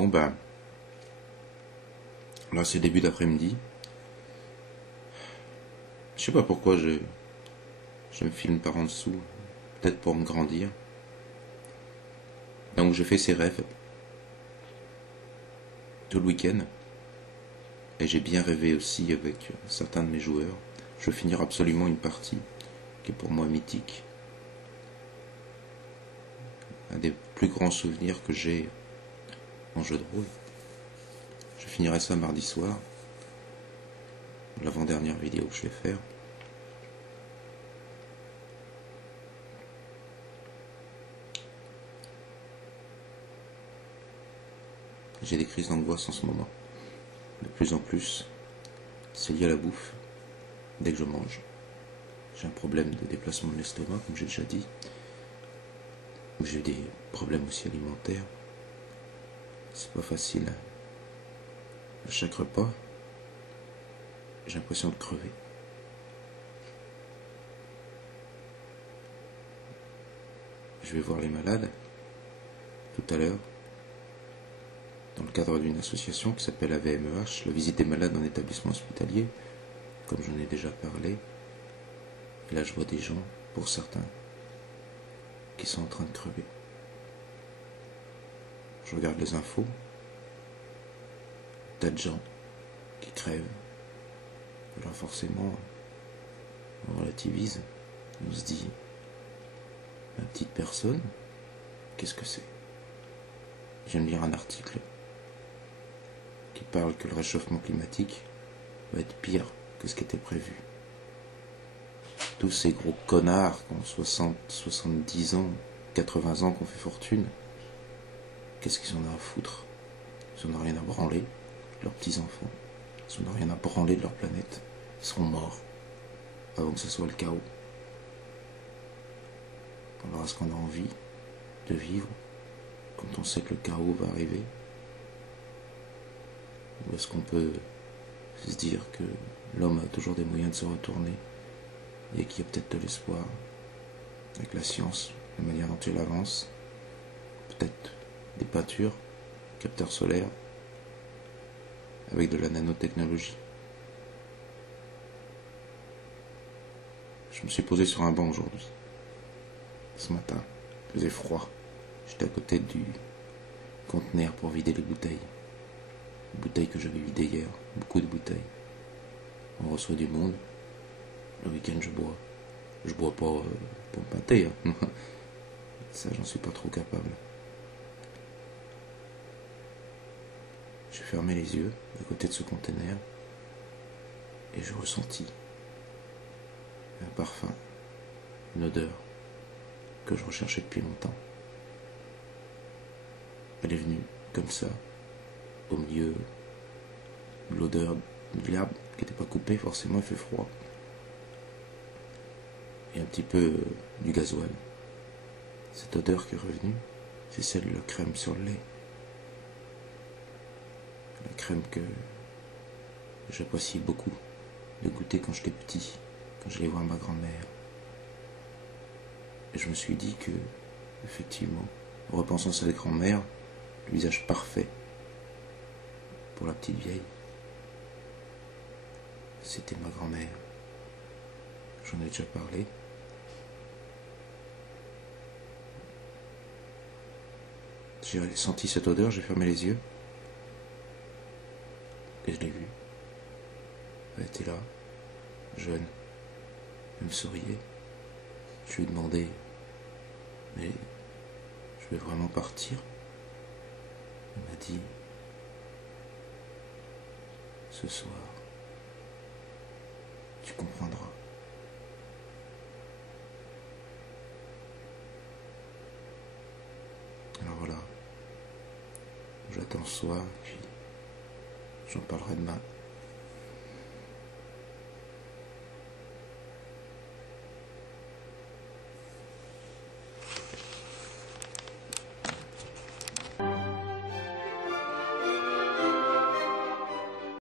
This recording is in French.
Bon, ben, là c'est début d'après-midi. Je sais pas pourquoi je me filme par en dessous. Peut-être pour me grandir. Donc je fais ces rêves tout le week-end. Et j'ai bien rêvé aussi avec certains de mes joueurs. Je veux finir absolument une partie qui est pour moi mythique. Un des plus grands souvenirs que j'ai en jeu de rôle. Je finirai ça mardi soir. L'avant-dernière vidéo que je vais faire. J'ai des crises d'angoisse en ce moment. De plus en plus, c'est lié à la bouffe. Dès que je mange, j'ai un problème de déplacement de l'estomac, comme j'ai déjà dit. J'ai des problèmes aussi alimentaires. C'est pas facile. À chaque repas, j'ai l'impression de crever. Je vais voir les malades tout à l'heure dans le cadre d'une association qui s'appelle AVMEH, la visite des malades en établissement hospitalier, comme j'en ai déjà parlé. Et là je vois des gens, pour certains, qui sont en train de crever. Je regarde les infos, tas de gens qui crèvent. Alors forcément, on relativise, on se dit, ma petite personne, qu'est-ce que c'est? Je viens de lire un article qui parle que le réchauffement climatique va être pire que ce qui était prévu. Tous ces gros connards qui ont 60, 70 ans, 80 ans, qui ont fait fortune, qu'est-ce qu'ils en ont à foutre? Ils en ont rien à branler, leurs petits-enfants. Ils en ont rien à branler de leur planète. Ils seront morts avant que ce soit le chaos. Alors est-ce qu'on a envie de vivre quand on sait que le chaos va arriver? Ou est-ce qu'on peut se dire que l'homme a toujours des moyens de se retourner et qu'il y a peut-être de l'espoir avec la science, la manière dont elle avance, peut-être des peintures, capteurs solaires, avec de la nanotechnologie. Je me suis posé sur un banc aujourd'hui. Ce matin, il faisait froid. J'étais à côté du conteneur pour vider les bouteilles. Les bouteilles que j'avais vidées hier. Beaucoup de bouteilles. On reçoit du monde. Le week-end, je bois. Je bois pas pour me pâter. Hein. Ça, j'en suis pas trop capable. J'ai fermé les yeux à côté de ce conteneur et j'ai ressenti un parfum, une odeur que je recherchais depuis longtemps. Elle est venue comme ça, au milieu de l'odeur de l'herbe qui n'était pas coupée, forcément il fait froid. Et un petit peu du gasoil. Cette odeur qui est revenue, c'est celle de la crème sur le lait. La crème que j'appréciais beaucoup de goûter quand j'étais petit, quand j'allais voir ma grand-mère. Et je me suis dit que, effectivement, en repensant à cette grand-mère, le visage parfait pour la petite vieille, c'était ma grand-mère. J'en ai déjà parlé. J'ai senti cette odeur, j'ai fermé les yeux. Et je l'ai vue. Elle était là, jeune. Elle me souriait. Je lui ai demandé, mais je vais vraiment partir? Elle m'a dit, ce soir, tu comprendras. Alors voilà, j'attends ce soir, puis j'en parlerai demain.